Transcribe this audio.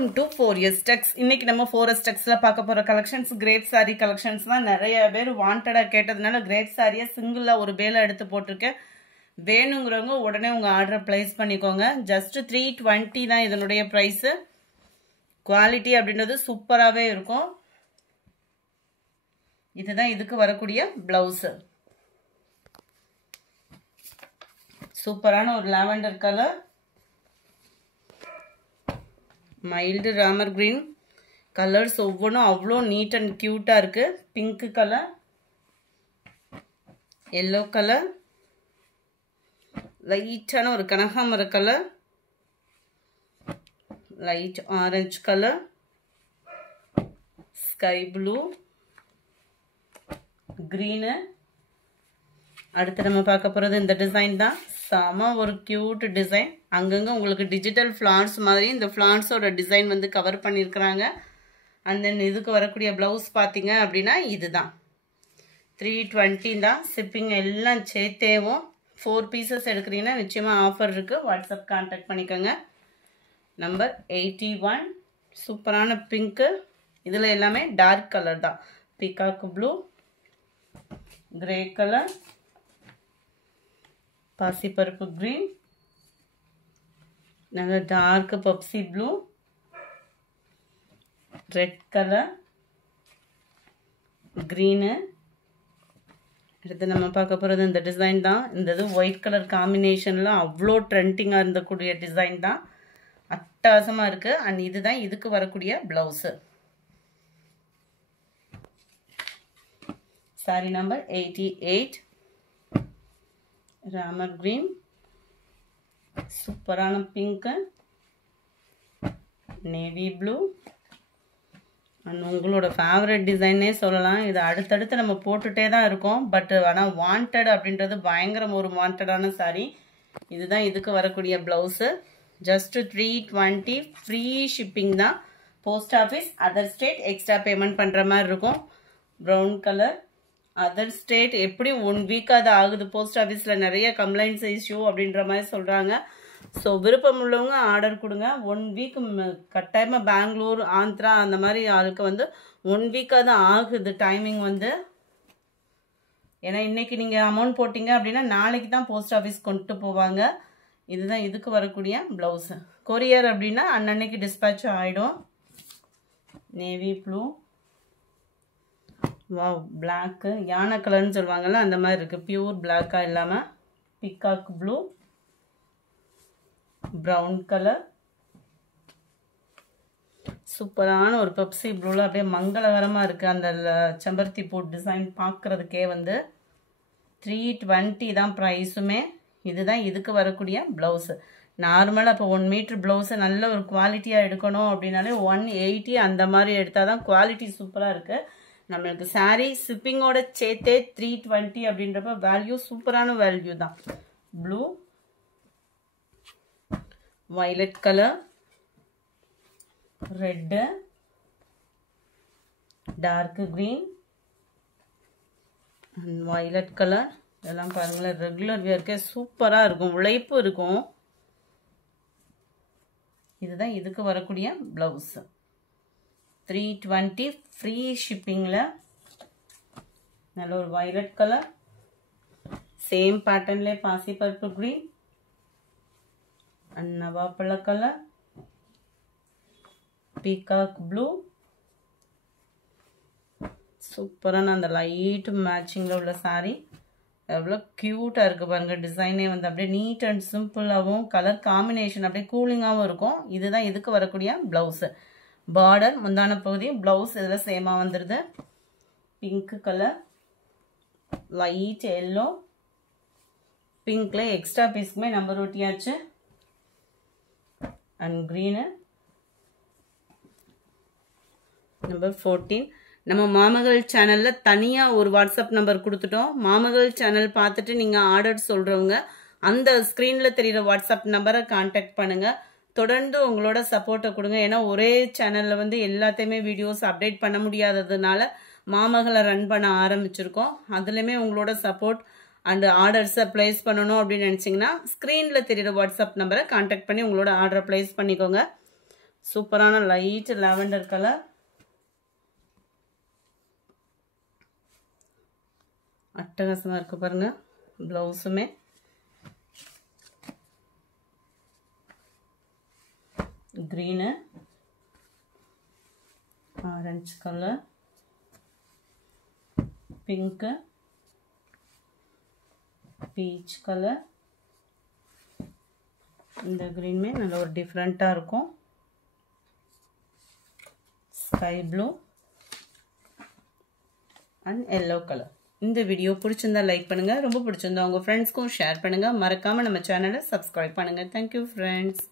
Welcome to 4S Tex. இன்னைக்கு நம்ம 4S Texல பார்க்க போற கலெக்ஷன்ஸ் கிரேப் saree கலெக்ஷன்ஸ் தான். நிறைய பேர் வாண்டடா கேட்டதனால கிரேப் சாரியை சிங்கிளா ஒரு பேல எடுத்து போட்டுருக்கேன். வேணுங்கிறவங்க உடனே உங்க ஆர்டர் பிளேஸ் பண்ணிக்கோங்க. ஜஸ்ட் 320 தான் இதனுடைய பிரைஸ். குவாலிட்டி அப்படின்றது சூப்பராவே இருக்கும். இதுதான் இதுக்கு வரக்கூடிய பிளவுஸ். சூப்பரான ஒரு lavender colour, mild rammer green colors ஒவ்வொன்றும் அவ்வளோ நீட் அண்ட் கியூட்டாக இருக்கு. பிங்க் கலர், எல்லோ கலர், லைட்டான ஒரு கனகாமர colour, light orange colour, sky blue, green. அடுத்து நம்ம பார்க்க போகிறது இந்த டிசைன் தான். செம ஒரு கியூட் டிசைன். அங்கங்கே உங்களுக்கு டிஜிட்டல் ஃப்ளார்ஸ் மாதிரி இந்த ஃப்ளார்ஸோட டிசைன் வந்து கவர் பண்ணியிருக்கிறாங்க. அண்ட் தென் இதுக்கு வரக்கூடிய ப்ளவுஸ் பார்த்தீங்க அப்படின்னா இதுதான் 320 தான். ஷிப்பிங் எல்லாம் சேர்த்தேவும் 4 பீசஸ் எடுக்கிறீங்கன்னா நிச்சயமாக ஆஃபர் இருக்குது. வாட்ஸ்அப் கான்டாக்ட் பண்ணிக்கோங்க. நம்பர் 81. சூப்பரான பிங்க்கு. இதில் எல்லாமே டார்க் கலர் தான். பீகாக் ப்ளூ, கிரே கலர், பாசிப்பருப்பு கிரீன், நல்ல dark Pepsi blue, red colour, green. அடுத்து நம்ம பார்க்க போகிறது இந்த டிசைன் தான். இந்த இது ஒயிட் கலர் காம்பினேஷனில் அவ்வளோ ட்ரெண்டிங்காக இருந்தக்கூடிய டிசைன் தான். அட்டகாசமாக இருக்குது. அண்ட் இதுதான் இதுக்கு வரக்கூடிய blouse. Sorry number 88. Ramar green, சூப்பரான பிங்க்கு, நேவி ப்ளூ. அண்ட் உங்களோட ஃபேவரட் டிசைனே சொல்லலாம். இது அடுத்தடுத்து நம்ம போட்டுகிட்டே தான் இருக்கோம். பட் ஆனால் வாண்டட் அப்படின்றது பயங்கரம் ஒரு வாண்டடான சாரீ. இதுதான் இதுக்கு வரக்கூடிய ப்ளவுஸு. ஜஸ்ட் 320. ஃப்ரீ ஷிப்பிங் தான். Post office, other state extra payment பண்ணுற மாதிரி இருக்கும். ப்ரௌன் கலர், அதர் ஸ்டேட் எப்படி 1 வீக் அது ஆகுது. போஸ்ட் ஆஃபீஸில் நிறைய கம்ப்ளைண்ட்ஸ் இஷ்யூ அப்படின்ற மாதிரி சொல்கிறாங்க. ஸோ விருப்பம் உள்ளவங்க ஆர்டர் கொடுங்க. 1 வீக் கட்டாயமாக பெங்களூர், ஆந்திரா அந்த மாதிரி ஆளுக்கு வந்து 1 வீக்காக தான் ஆகுது டைமிங் வந்து. ஏன்னா இன்றைக்கி நீங்கள் அமௌண்ட் போட்டிங்க அப்படின்னா நாளைக்கு தான் போஸ்ட் ஆஃபீஸ் கொண்டு போவாங்க. இதுதான் இதுக்கு வரக்கூடிய ப்ளவுஸு. கொரியர் அப்படின்னா அன்னன்னைக்கு டிஸ்பேட்ச் ஆகிடும். நேவி ப்ளூ, வாவ், பிளாக்கு, யானை கலர்னு சொல்லுவாங்கள்ல அந்த மாதிரி இருக்குது. பியூர் பிளாக்காக இல்லாமல் பிகாக் ப்ளூ, ப்ரௌன் கலர், சூப்பரான ஒரு பெப்சி ப்ளூவில் அப்படியே மங்களகரமாக இருக்குது. அந்த செம்பருத்தி பூ டிசைன் பார்க்குறதுக்கே வந்து 320 தான் ப்ரைஸுமே. இதுதான் இதுக்கு வரக்கூடிய ப்ளவுஸு. நார்மலாக இப்போ 1 மீட்டர் ப்ளவுஸை நல்ல ஒரு குவாலிட்டியாக எடுக்கணும் அப்படின்னாலே 180 அந்த மாதிரி எடுத்தால் தான் குவாலிட்டி சூப்பராக இருக்குது. நம்மளுக்கு சாரீ ஷிப்பிங்கோட சேர்த்தே 320 அப்படின்றப்ப வேல்யூ சூப்பரான வேல்யூ தான். Blue, violet colour, red, dark green and violet colour. இதெல்லாம் பாருங்களேன், ரெகுலர் வியர்க்கே சூப்பராக இருக்கும், உழைப்பு இருக்கும். இதுதான் இதுக்கு வரக்கூடிய ப்ளவுஸு. 320 ஃப்ரீ ஷிப்பிங்கில். நல்ல ஒரு வயலட் கலர், சேம் பேட்டர்ன்லேயே பாசிப்பருப்பு க்ரீன் அண்ட் நவாப்பழ கலர், பீகாக் ப்ளூ. சூப்பரான அந்த லைட் மேட்சிங்கில் உள்ள சாரீ. எவ்வளோ க்யூட்டாக இருக்குது பாருங்கள். டிசைனே வந்து அப்படியே நீட் அண்ட் சிம்பிளாகவும் கலர் காம்பினேஷன் அப்படியே கூலிங்காகவும் இருக்கும். இதுதான் இதுக்கு வரக்கூடிய ப்ளவுஸு. பார்டர், முந்தான பகுதி, ப்ளவுஸ் இதில் சேமாக வந்துடுது. பிங்க் கலர், லைட் எல்லோ, பிங்க்ல எக்ஸ்ட்ரா பீஸ்க்குமே நம்பர் ஒட்டியாச்சு. And green. நம்பர் 14. நம்ம மாமகள் சேனலில் தனியாக ஒரு வாட்ஸ்அப் நம்பர் கொடுத்துட்டோம். மாமகள் சேனல் பார்த்துட்டு நீங்கள் ஆர்டர் சொல்கிறவங்க அந்த ஸ்க்ரீனில் தெரிகிற வாட்ஸ்அப் நம்பரை கான்டாக்ட் பண்ணுங்கள். தொடர்ந்து உங்களோட சப்போர்ட்டை கொடுங்க. ஏன்னா ஒரே சேனலில் வந்து எல்லாத்தையுமே வீடியோஸ் அப்டேட் பண்ண முடியாததுனால மாமகளை ரன் பண்ண ஆரம்பிச்சிருக்கோம். அதுலேயுமே உங்களோட சப்போர்ட் அண்ட் ஆர்டர்ஸை பிளேஸ் பண்ணணும் அப்படின்னு நினச்சிங்கன்னா ஸ்க்ரீனில் தெரிகிற வாட்ஸ்அப் நம்பரை கான்டாக்ட் பண்ணி உங்களோட ஆர்டரை பிளேஸ் பண்ணிக்கோங்க. சூப்பரான லைட் லாவெண்டர் கலர். அட்டகாசமாக இருக்கு பாருங்க. ப்ளவுஸுமே green, orange colour, pink, peach colour. இந்த க்ரீனுமே நல்ல ஒரு டிஃப்ரெண்ட்டாக இருக்கும். Sky blue and yellow colour. இந்த வீடியோ பிடிச்சிருந்தா லைக் பண்ணுங்கள், ரொம்ப பிடிச்சிருந்தா உங்கள் ஃப்ரெண்ட்ஸ்க்கும் ஷேர் பண்ணுங்கள். மறக்காமல் நம்ம சேனலை சப்ஸ்கிரைப் பண்ணுங்கள். Thank you friends.